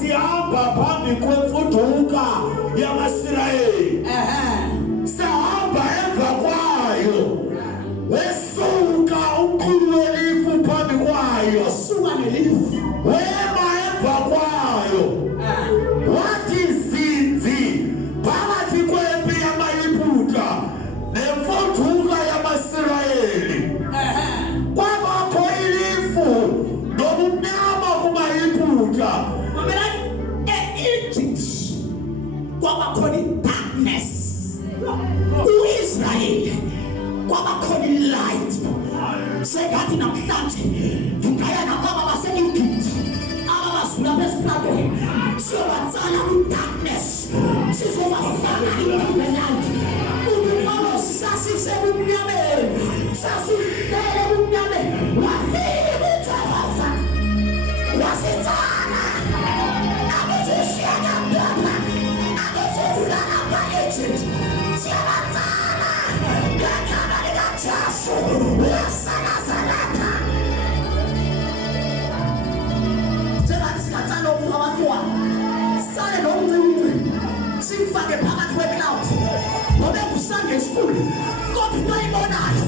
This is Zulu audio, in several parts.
sihamba phambi kwemfuduka yamaSirayeli. Sahamba emva kwayo. Wesuka umqulu welifu phambi kwayo. Suka nelifu. Wema emva kwayo. Wathi zinzi phakathi kwempi yamaYiputa nemfuduka yamaSirayeli. Kwabakho ilifu nobumnyama kumaYiputa. Egypt kwabakhona darkness. U-Israel kwabakhona light. Sengathi namhlanje ngingaya nababa base-Egypt ababazula besiplatweni siyobatsala ku-darkness sizobafaka i-covenant. Umama sasisebumnyameni sasihlele ebumnyameni wafika uJehova wasitsala abuzishiyana phapha abuzulana kwa-Egypt siyabatsala ngegama likaJesu waseNazaretha. Njengathi singatsala abantwana sisale nomncane simfake phakathi kwe-cloud ngoba kuSunday school kodwa into ayibonayo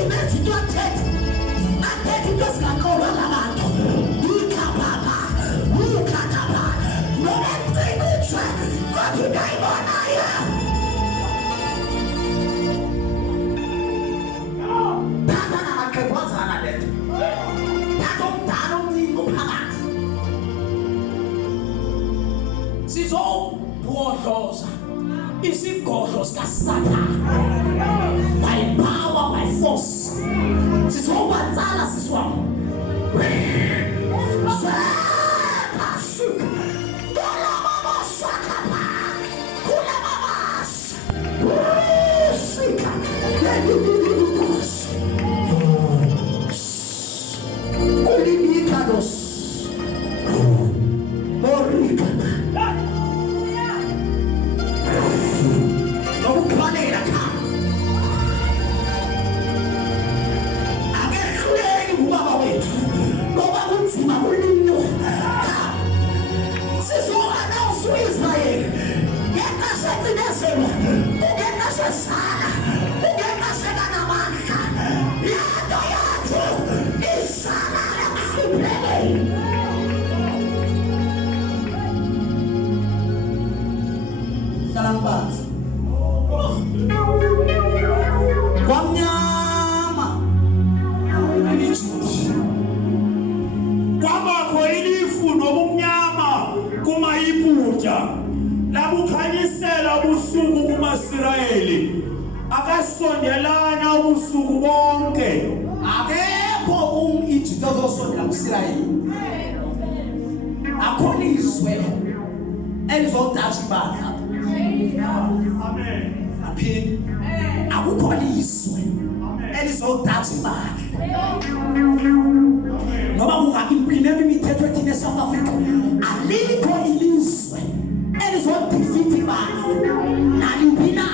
imenza into athethe into ezingakolwa ngabantu ikhababa ukhathaba noma ncibutshwe kodwa into ayibonayo phakana maqhegwazana letho phaka umdala omningi phakathi sizobhodloza isigodlo sikaSathane by power, by force. Sizobatsala siswami. Kwabakho ilifu nobumnyama kumaYiputa labukhanyisela ubusuku kumaSirayeli. Akasondelana ubusuku bonke. Akekho umEgypt ozosondela kuSirayeli. Akho izwe elizodathi bakha. Amen. Aphinde. Akukho izwe elizodathi bakha. Ngoba kungakimpileni imithetho ethine eSouth Africa alikho ilizwe elizodefeat bakho naliphina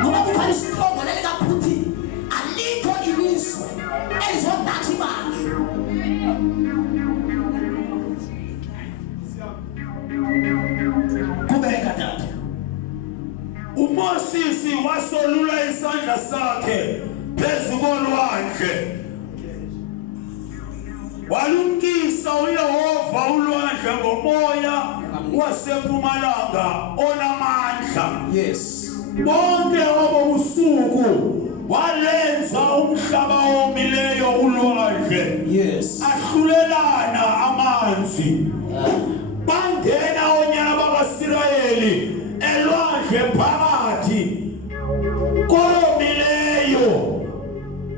ngoba kukhona isihloko lelikaPutin alikho ilizwe elizodathi bakho. Kubeka tata uMoses wasolula isandla sakhe phezu kolwandle walumkisa uYehova ulwandle ngomoya wasempumalanga onamandla. Yes. Bonke obusuku walenza umhlaba omileyo ulwandle. Yes. Ahlulelana amanzi. Bangena onyana bakaSirayeli elwandle phakathi komileyo.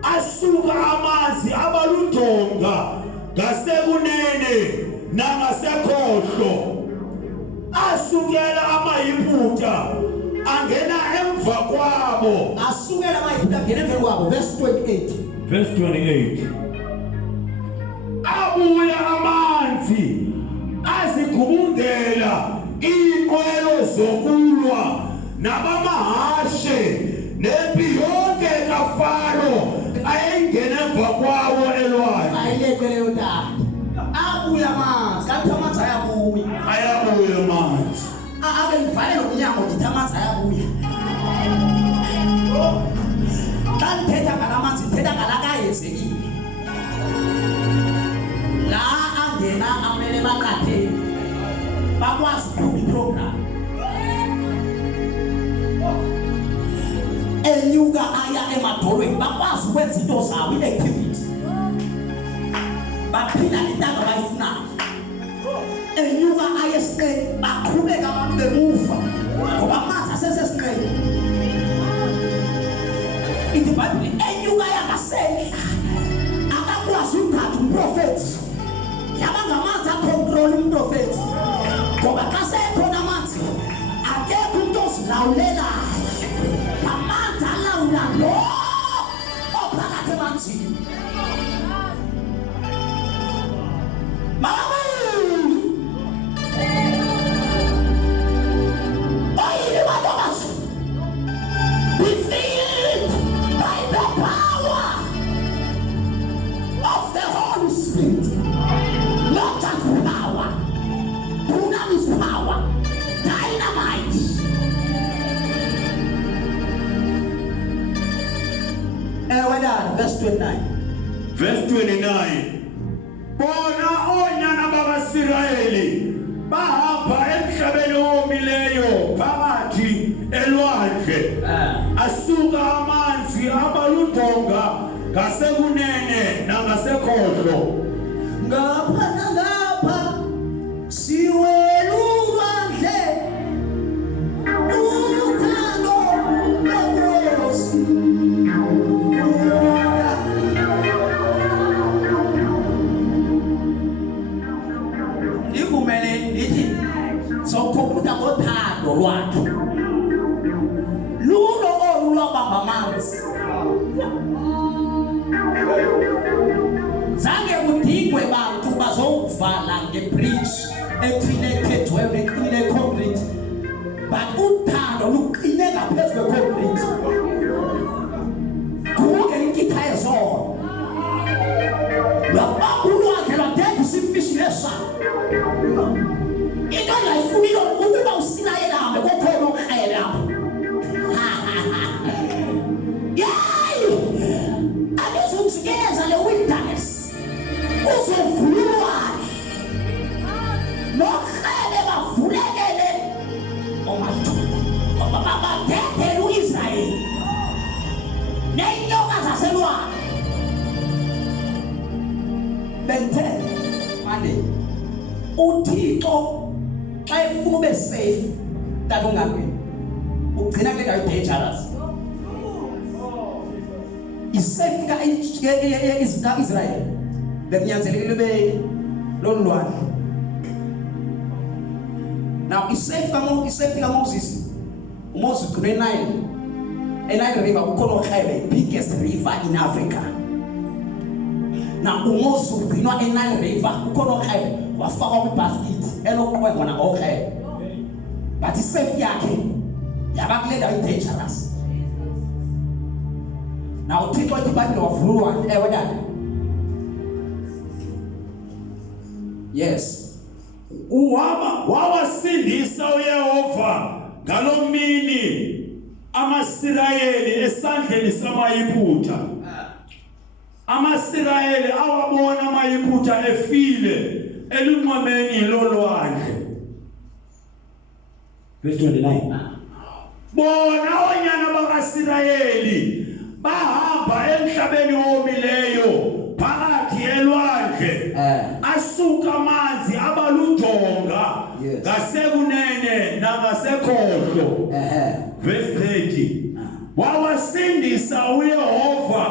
Asuka amanzi abaludonga ngasekunene nangasekhohlo. Asukela amaYiputa angena emva kwabo. Asukela amaYiputa angena emva kwabo. Verse 28. Verse 28. Abuya amanzi azigubungela inqwelo zokulwa nabamahashe nempi yonke kaFaro ayengena emva kwawo elwandle. Ayilekele yodwa. Abuya amanzi kanti amanzi ayabuya. ngivalele umnyango ngithi amanzi ayabuya. Xa ndithetha ngalamanzi ndithetha ngalakayenzekile. La angena amele baqaphele bakwazi ukuqhuba iprogram. Enyuka aya emadolweni bakwazi ukwenza into zabo i-activity. Baphila intanga bayifunayo. Enyuka aya esiqeni baqhubeka abantu bemuva ngoba amanzi asesesiqeni. Ithi iBhayibheli enyuka yangasentla akakwazi ukugada umprofethi. Yabangamanzi acontrol umprofethi ngoba xa sekhona amanzi akekho umuntu ozilawulelayo. Amanzi alawula lo ophakathi emanzini. Be filled by the power of the Holy Spirit. Not just power. Dunamis power. Dynamite. Verse 29. Verse 29. Bona onyana bakaSirayeli bahamba emhlabeni owomileyo phakathi elwandle. Asuka amanzi abaludonga ngasekunene nangasekhohlo. Ngapha nangapha siwela ulwandle. Uthando lwenkosi. Ndivumele ndithi sokukhuphuka ngothando lwakhe. Lulo olulwabamba amanzi. Zange kudingwe bantu bazovala ngebridge eqinekethweyo neqine concrete. But uthando luqine ngaphezu kweconcrete. Kuke inkitha yezona. Lwabamba ulwandle lwadeda isifishi lesana. Into layifumile ukuba uSirayeli ahambe kokhona ayelapha. Yay! Abizumsikeleza le wilderness. Uzovulwa. Nokhele bavulekele. Oh my God. Babadedela uIsrayeli. Nenyoka zaselwandle. Benthe manje uThixo xa efuna ube safe kanti ungaphi ugcina kule ndawo dangerous. Isafety ka-Israel bekunyanzelekile ube lolu lwandle. Now isafety kaMoses, uMoses ugcine eNile river kukhona uKhebe, biggest river in Africa. Now uMoses ugcinwa eNile river kukhona uKhebe wafakwa kwibasket eloqhwengwa nakoKhebe. But isafety yakhe yaba kule ndawo dangerous. Now uThixo ethi iBhayibheli wavulwa dad. Yes. Wawasindisa uYehova ngalomini amaSirayeli esandleni samayiphutha. AmaSirayeli awabona amayiphutha efile elunqwameni lolwandle. Verse 29. Bona onyana bakaSirayeli bahamba emhlabeni owomileyo phakathi elwandle. Asuka amanzi abaludonga ngasekunene nangasekhohlo. Verse 30. Wawasindisa uYehova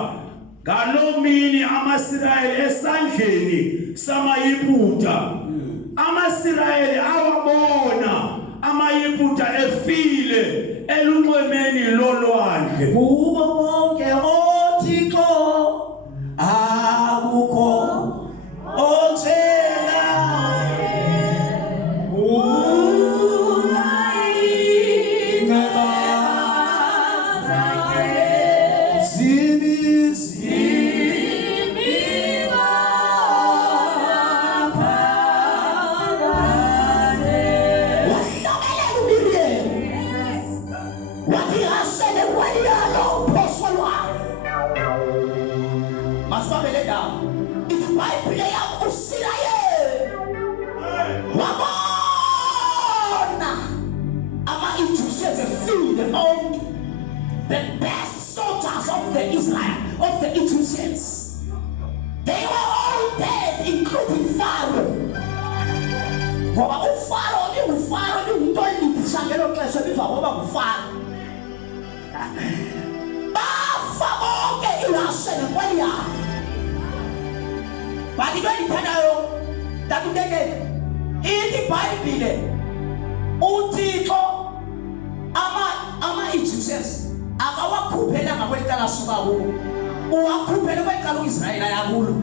ngalomini amaSirayeli esandleni samayiphutha. AmaSirayeli awabona amayiphutha efile elunqwemeni lolwandle. Kubo bonke oThixo akukho onjengawe. ngoba ufaro umuntu oyindisa ngelo xesha ebizwa ngoba ngufaro. Bafa bonke iwashe nekweli yabo. Bathi into endithandayo ndakuteke ithi iBhayibhile uThixo ama-Egyptians akawakhuphela kwecala asuka kulo, uwakhuphele kwecala uIsrayeli ayakulo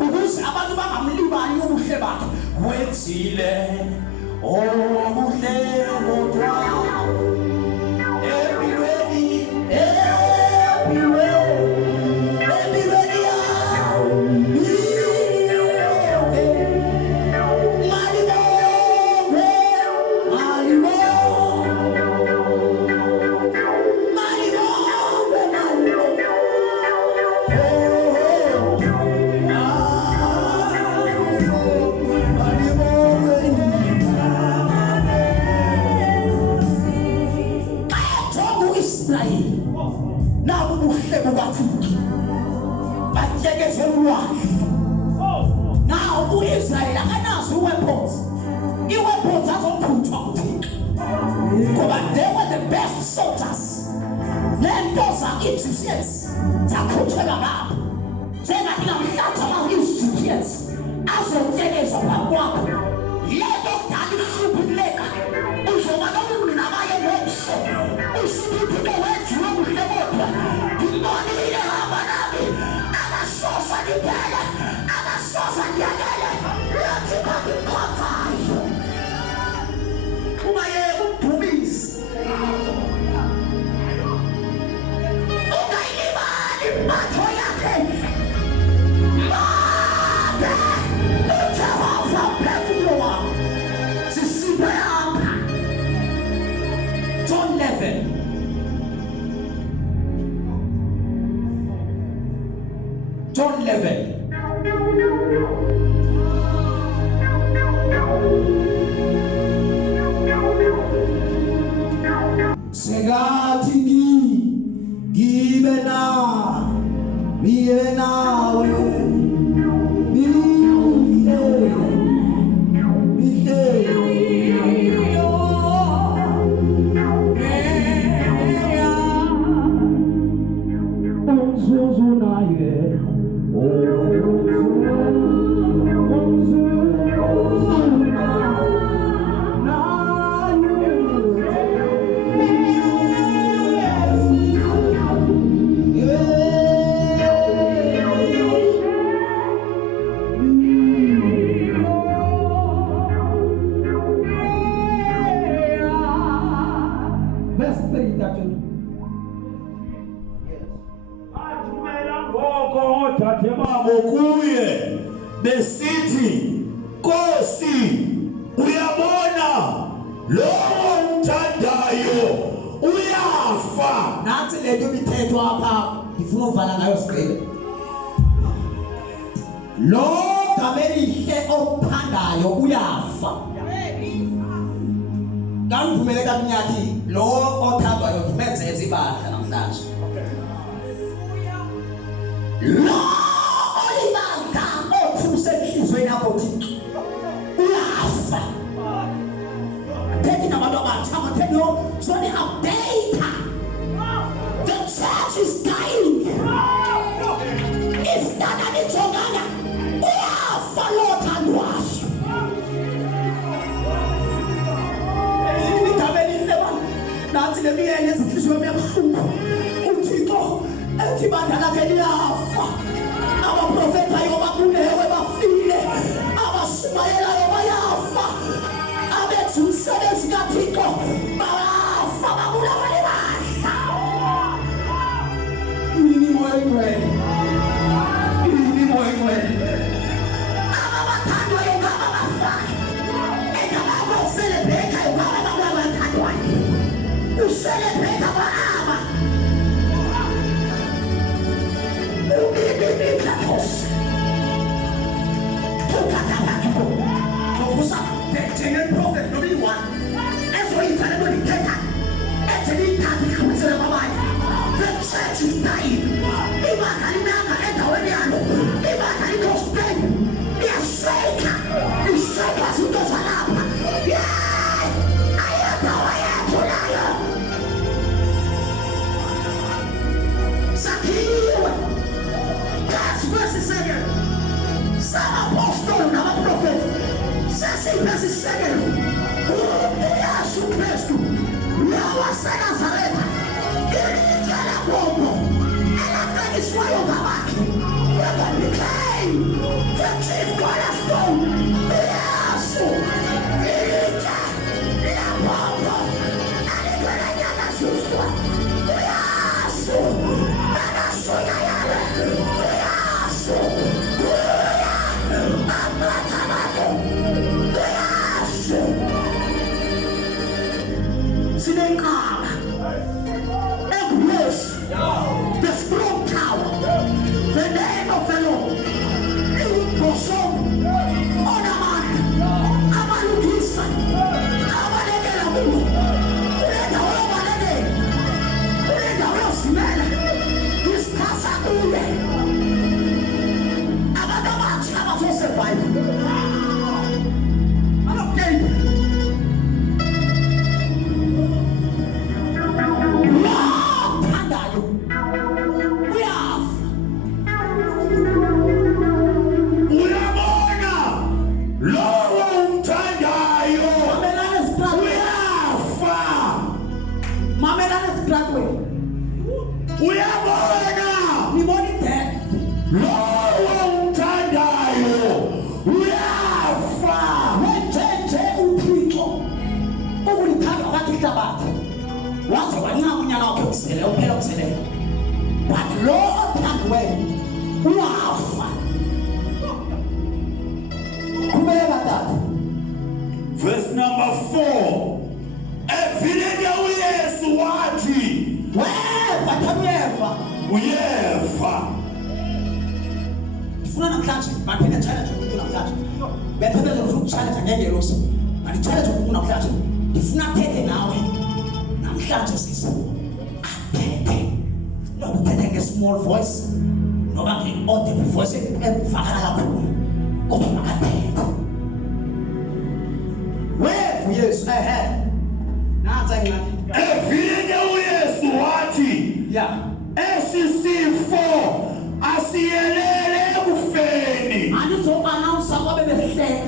ukuze abantu bangamlibali ubuhle bakhe. Wenzile obuhle kodwa empilweni now uIsrael akanazo weapons. I-weapons azophuthwa kuThixo ngoba they were the best soldiers. Lento za-Egyptians zakhutheka ngapha njengathi namhlanje ama-Egyptians azotyekezwa phambi kwakho. Lento kudala ihluphikuleka uzoba nomuntu nabaye ngomso usibuthike wenziwe kuhle kodwa ngibonile hamba nami amasosa liphele amasosa ndiyakele lathi bakikhothayo ungayeka ukudumisa ungayilibali impatho yakhe mabe uJehova mphefumulo wam sisiphe apha. John 11 Segati gibe nawe kuye besithi Nkosi uyabona lo omthandayo uyafa. Nathi lento ibithethwa apha ngifuna uvala ngayo sigqile. Lo gamelihle omthandayo uyafa. Ngangivumele kaminyathi lo othandwayo ngimenzeze ibandla namhlanje. Lo olibanga othuse enhlizweni yakho Thixo uyafa. Taking about I'm telling you, so the update. The church is dying. It's not an Itongana. We are followed and washed. That's the end of the our prophet, I church is dying. They are sick. the chief cornerstone. Yes. Ilita, la bomba, alikwenda na suswa. Yes. Ana suna yale. Yes. Sinenkala, Ev, the strong tower, the name of the Lord. Bosom, Onaman, Amalugisa, Amalekela Mungu, Uleta Omanege, Uleta Osimele, Iskasa Ule, Abadabachi, Abasosefai. But Lord and when wafa kubeka that verse number 4 evilenya uyesu wathi weva tabueva uyefa ndifuna namhlanje baphinde challenge umuntu namhlanje bethebe zofuna challenge ngeke loso mali challenge umuntu namhlanje ndifuna thethe nawe namhlanje sisi a small voice, no making audible voice, and Fakala. Where yes, I had. Now I'm yes, Wati. Yeah. SC4. Asielele Ufeni. I just so announce about the mistake.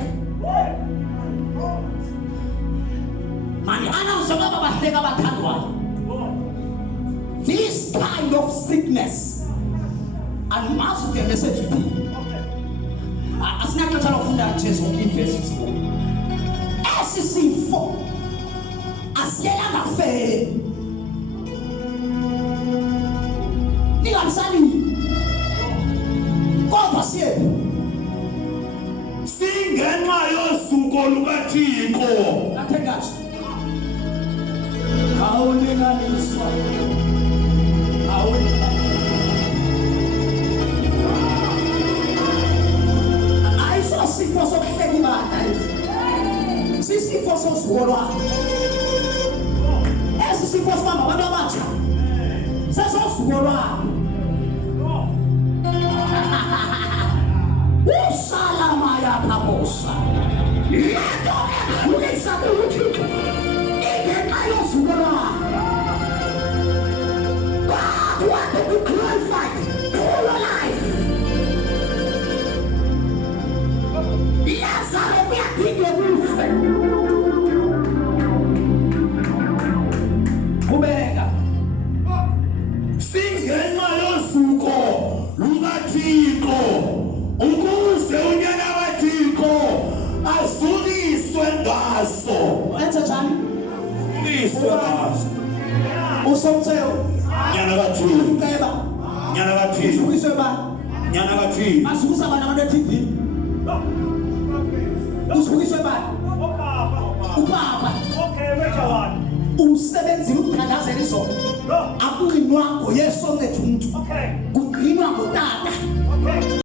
Man, announce about the mistake. This kind of sickness and must be a message to you. As not a of that Jesus will give verses 4. SC4 as yet a fair. You understand me? God was here. Sing and my suko lugatiko. Nothing else. How will you not use I saw sick for some heavy man. See for some swallow. See for some mama, what about you? Say some swallow. Salamaya Kabosa. Listen to it. Even I also swallow. Want to be glorified all your life. Lazarus, we are taking your roof. Kubega. Sing and my suko. Lugatiko. Ukuze unyana watiko. Asuni iswendaso. What's a time? Iswendaso. Somtsewu. Nyanagati. Nyanagati. Usukiseba. Nyanagati. Asukusa bana na TV. Usukiseba. Upapa. Okay, mecha one. Umsebenzi ukuthandaza liso. Akulinwa ngoyeso lethu umuntu. Okay. Kulinwa ngotata. Okay.